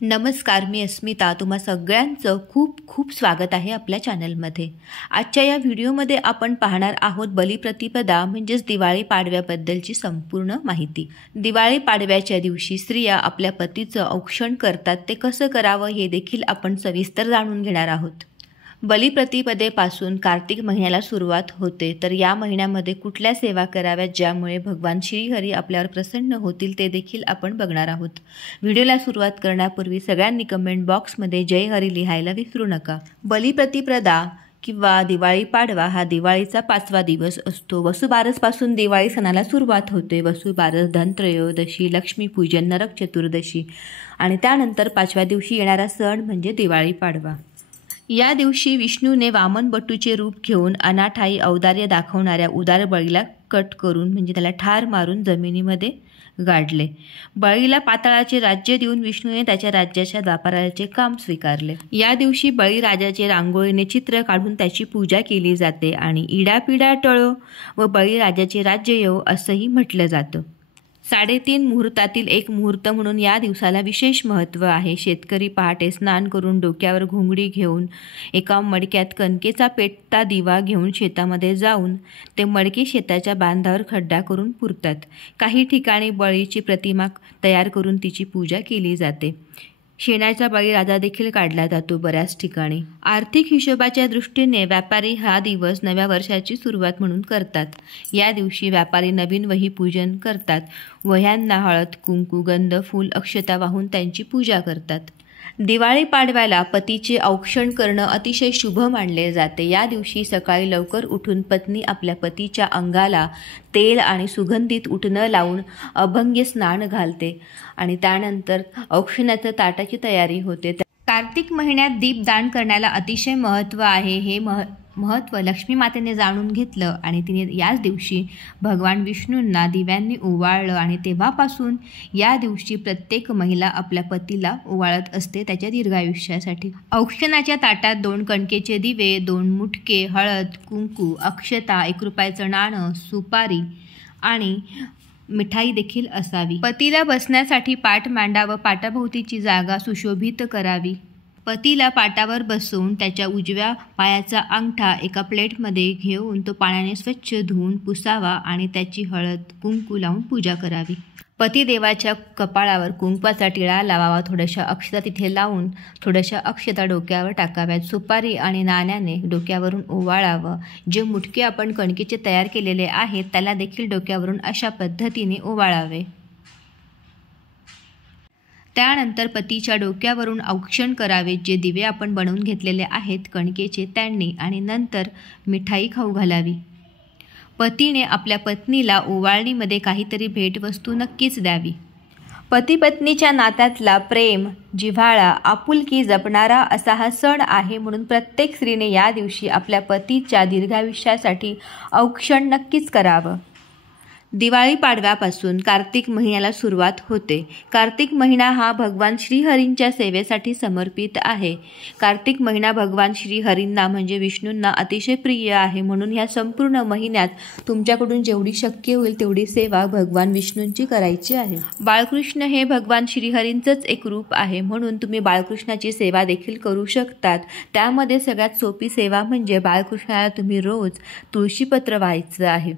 नमस्कार, मी अस्मिता. तुम्हा सगळ्यांचं खूप खूप स्वागत आहे आपल्या चॅनलमध्ये. आजच्या या व्हिडिओमध्ये आपण पाहणार आहोत बलिप्रतिपदा म्हणजेच दिवाळी पाडव्याबद्दलची संपूर्ण माहिती. दिवाळी पाडव्याच्या दिवशी स्त्रिया आपल्या पतीचं औक्षण करतात. ते कसं करावं हे देखील आपण सविस्तर जाणून घेणार आहोत. बलिप्रतिपदेपासून कार्तिक महिन्याला सुरुवात होते. तर या महिन्यामध्ये कुठल्या सेवा कराव्यात ज्यामुळे भगवान श्रीहरी आपल्यावर प्रसन्न होतील ते देखील आपण बघणार आहोत. व्हिडिओला सुरुवात करण्यापूर्वी सगळ्यांनी कमेंट बॉक्समध्ये जय हरी लिहायला विसरू नका. बलिप्रतिपदा किंवा दिवाळी पाडवा हा दिवाळीचा 5वा दिवस असतो. वसुबारसपासून दिवाळी सणाला सुरुवात होते. वसुबारस, धनत्रयोदशी, लक्ष्मीपूजन, नरक चतुर्दशी आणि त्यानंतर 5व्या दिवशी येणारा सण म्हणजे दिवाळी पाडवा. या दिवशी विष्णूने वामन बटूचे रूप घेऊन अनाठायी औदार्य दाखवणाऱ्या उदार बळीला कट करून म्हणजे त्याला ठार मारून जमिनीमध्ये गाडले. बळीला पाताळाचे राज्य देऊन विष्णूने त्याच्या राज्याच्या द्वापाराचे काम स्वीकारले. या दिवशी बळीराजाचे रांगोळीने चित्र काढून त्याची पूजा केली जाते आणि इडापिडा टळो व बळीराजाचे राज्य येवो असंही म्हटलं जातं. 3.5 मुहूर्तातील एक मुहूर्त म्हणून या दिवसाला विशेष महत्त्व आहे. शेतकरी पहाटे स्नान करून डोक्यावर घोंगडी घेऊन एका मडक्यात कणकेचा पेटता दिवा घेऊन शेतामध्ये जाऊन ते मडके शेताच्या बांधावर खड्डा करून पुरतात. काही ठिकाणी बळीची प्रतिमा तयार करून तिची पूजा केली जाते. शेणाचा बळीराजा देखील काढला जातो बऱ्याच ठिकाणी. आर्थिक हिशोबाच्या दृष्टीने व्यापारी हा दिवस नव्या वर्षाची सुरुवात म्हणून करतात. या दिवशी व्यापारी नवीन वही पूजन करतात. वह्यांना हळद, कुंकू, गंध, फूल, अक्षता वाहून त्यांची पूजा करतात. दिवाळी पाडव्याला पतीचे औक्षण करणं अतिशय शुभ मानले जाते. या दिवशी सकाळी लवकर उठून पत्नी आपल्या पतीच्या अंगाला तेल आणि सुगंधित उटणं लावून अभंग्य स्नान घालते आणि त्यानंतर औक्षणाच्या ताटाची तयारी होते. कार्तिक महिन्यात दीपदान करण्याला अतिशय महत्त्व आहे. हे महत्त्व लक्ष्मी मातेने जाणून घेतलं आणि तिने याच दिवशी भगवान विष्णूंना दिव्यांनी ओवाळलं आणि तेव्हापासून या दिवशी प्रत्येक महिला आपल्या पतीला ओवाळत असते त्याच्या दीर्घायुष्यासाठी. औक्षणाच्या ताटात 2 कणकेचे दिवे, 2 मुटके, हळद, कुंकू, अक्षता, 1 रुपयाचं नाणं, सुपारी आणि मिठाई देखील असावी. पतीला बसण्यासाठी पाट मांडावं. पाटाभोवतीची जागा सुशोभित करावी. पतीला पाटावर बसवून त्याच्या उजव्या पायाचा अंगठा एका प्लेटमध्ये घेऊन तो पाण्याने स्वच्छ धुवून पुसावा आणि त्याची हळद, कुंकू लावून पूजा करावी. पतिदेवाच्या कपाळावर कुंकवाचा टिळा लावावा. थोड्याशा अक्षता तिथे लावून थोड्याशा अक्षता डोक्यावर टाकाव्यात. सुपारी आणि नाण्याने डोक्यावरून ओवाळावं. जे मुटके आपण कणकेचे तयार केलेले आहेत त्याला देखील डोक्यावरून अशा पद्धतीने ओवाळावे. त्यानंतर पतीच्या डोक्यावरून औक्षण करावे. जे दिवे आपण बनवून घेतलेले आहेत कणकेचे त्यांनी आणि नंतर मिठाई खाऊ घालावी. पतीने आपल्या पत्नीला ओवाळणीमध्ये काहीतरी भेटवस्तू नक्कीच द्यावी. पती पत्नीच्या नात्यातला प्रेम, जिव्हाळा, आपुलकी जपणारा असा हा सण आहे म्हणून प्रत्येक स्त्रीने या दिवशी आपल्या पतीच्या दीर्घायुष्यासाठी औक्षण नक्कीच करावं. दिवाळी पाडव्यापासून कार्तिक महिन्याला सुरुवात होते. कार्तिक महिना हा भगवान श्रीहरींच्या सेवेसाठी समर्पित आहे. कार्तिक महिना भगवान श्रीहरींना म्हणजे विष्णूंना अतिशय प्रिय आहे म्हणून ह्या संपूर्ण महिन्यात तुमच्याकडून जेवढी शक्य होईल तेवढी सेवा भगवान विष्णूंची करायची आहे. बाळकृष्ण हे भगवान श्रीहरींचंच एक रूप आहे म्हणून तुम्ही बाळकृष्णाची सेवा देखील करू शकतात. त्यामध्ये सगळ्यात सोपी सेवा म्हणजे बाळकृष्णाला तुम्ही रोज तुळशीपत्र व्हायचं आहे.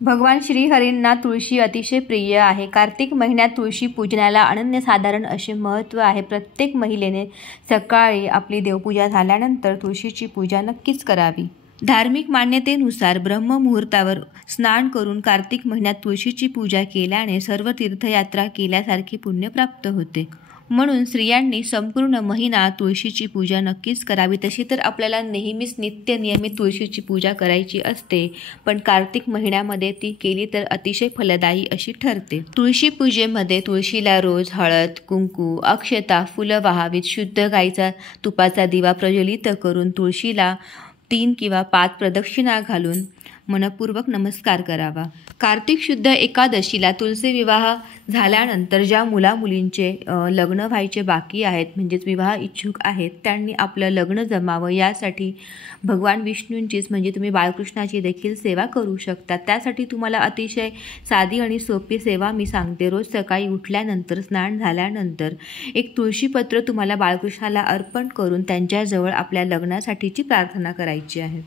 भगवान श्रीहरींना तुळशी अतिशय प्रिय आहे. कार्तिक महिन्यात तुळशी पूजनाला अनन्यसाधारण असे महत्त्व आहे. प्रत्येक महिलेने सकाळी आपली देवपूजा झाल्यानंतर तुळशीची पूजा नक्कीच करावी. धार्मिक मान्यतेनुसार ब्रह्ममुहूर्तावर स्नान करून कार्तिक महिन्यात तुळशीची पूजा केल्याने सर्व तीर्थयात्रा केल्यासारखी पुण्य प्राप्त होते. म्हणून स्त्रियांनी संपूर्ण महिना तुळशीची पूजा नक्कीच करावी. तशी तर आपल्याला नेहमीच नियमित तुळशीची पूजा करायची असते पण कार्तिक महिन्यामध्ये ती केली तर अतिशय फलदायी अशी ठरते. तुळशी पूजेमध्ये तुळशीला रोज हळद, कुंकू, अक्षता, फुलं वाहावीत. शुद्ध गाईचा तुपाचा दिवा प्रज्वलित करून तुळशीला 3 किंवा 5 प्रदक्षिणा घालून मनपूर्वक नमस्कार करावा। कार्तिक शुद्ध एकादशीला तुलसी विवाह झाल्यानंतर ज्या मुलामुलींचे लग्न व्हायचे बाकी आहेत, म्हणजेच विवाह इच्छुक आहेत, त्यांनी आपलं लग्न जमावं यासाठी भगवान विष्णूंचीच म्हणजे तुम्ही बाळकृष्णाची देखील सेवा करू शकता। त्यासाठी तुम्हाला अतिशय साधी आणि सोपी सेवा मी सांगते। रोज सकाळी उठल्यानंतर स्नान झाल्यानंतर एक तुळशीपत्र तुम्हाला बाळकृष्णाला अर्पण करून त्यांच्याजवळ आपल्या लग्नासाठीची प्रार्थना करायची आहे।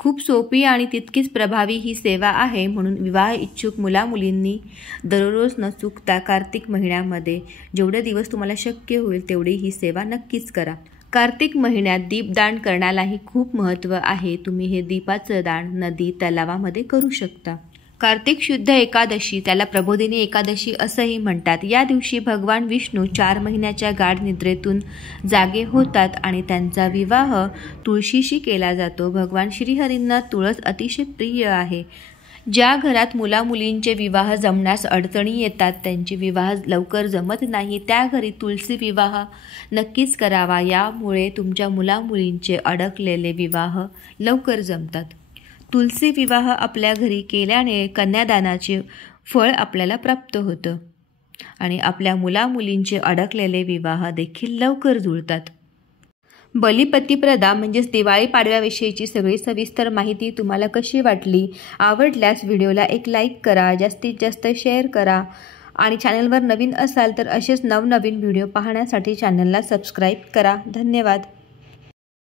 खूप सोपी आणि तितकीच प्रभावी ही सेवा आहे, म्हणून विवाह इच्छुक मुलामुलींनी दररोज न चुकता कार्तिक महिन्यामध्ये जेवढे दिवस तुम्हाला शक्य होईल तेवढी ही सेवा नक्कीच करा। कार्तिक महिन्यात दीपदान करण्यालाही खूप महत्त्व आहे। तुम्ही हे दीपाचं दान नदी तलावामध्ये करू शकता। कार्तिक शुद्ध एकादशी, त्याला प्रबोधिनी एकादशी असंही म्हणतात। या दिवशी भगवान विष्णू 4 महिन्याच्या गाढ निद्रेतून जागे होतात आणि त्यांचा विवाह तुळशीशी केला जातो। भगवान श्रीहरींना तुळस अतिशय प्रिय आहे। ज्या घरात मुलामुलींचे विवाह जमण्यास अडचणी येतात, त्यांचे विवाह लवकर जमत नाही, त्या घरी तुलसी विवाह नक्कीच करावा। यामुळे तुमच्या मुलामुलींचे अडकलेले विवाह लवकर जमतात। तुलसी विवाह आपल्या घरी केल्याने कन्यादानाचे फळ आपल्याला प्राप्त होतं आणि आपल्या मुलामुलींचे अडकलेले विवाह देखील लवकर जुळतात। बलिप्रतिपदा म्हणजेच दिवाळी पाडव्याविषयीची सगळी सविस्तर माहिती तुम्हाला कशी वाटली? आवडल्यास व्हिडिओला एक लाईक करा, जास्तीत जास्त शेअर करा आणि चॅनलवर नवीन असाल तर असेच नवनवीन व्हिडिओ पाहण्यासाठी चॅनलला सबस्क्राईब करा। धन्यवाद।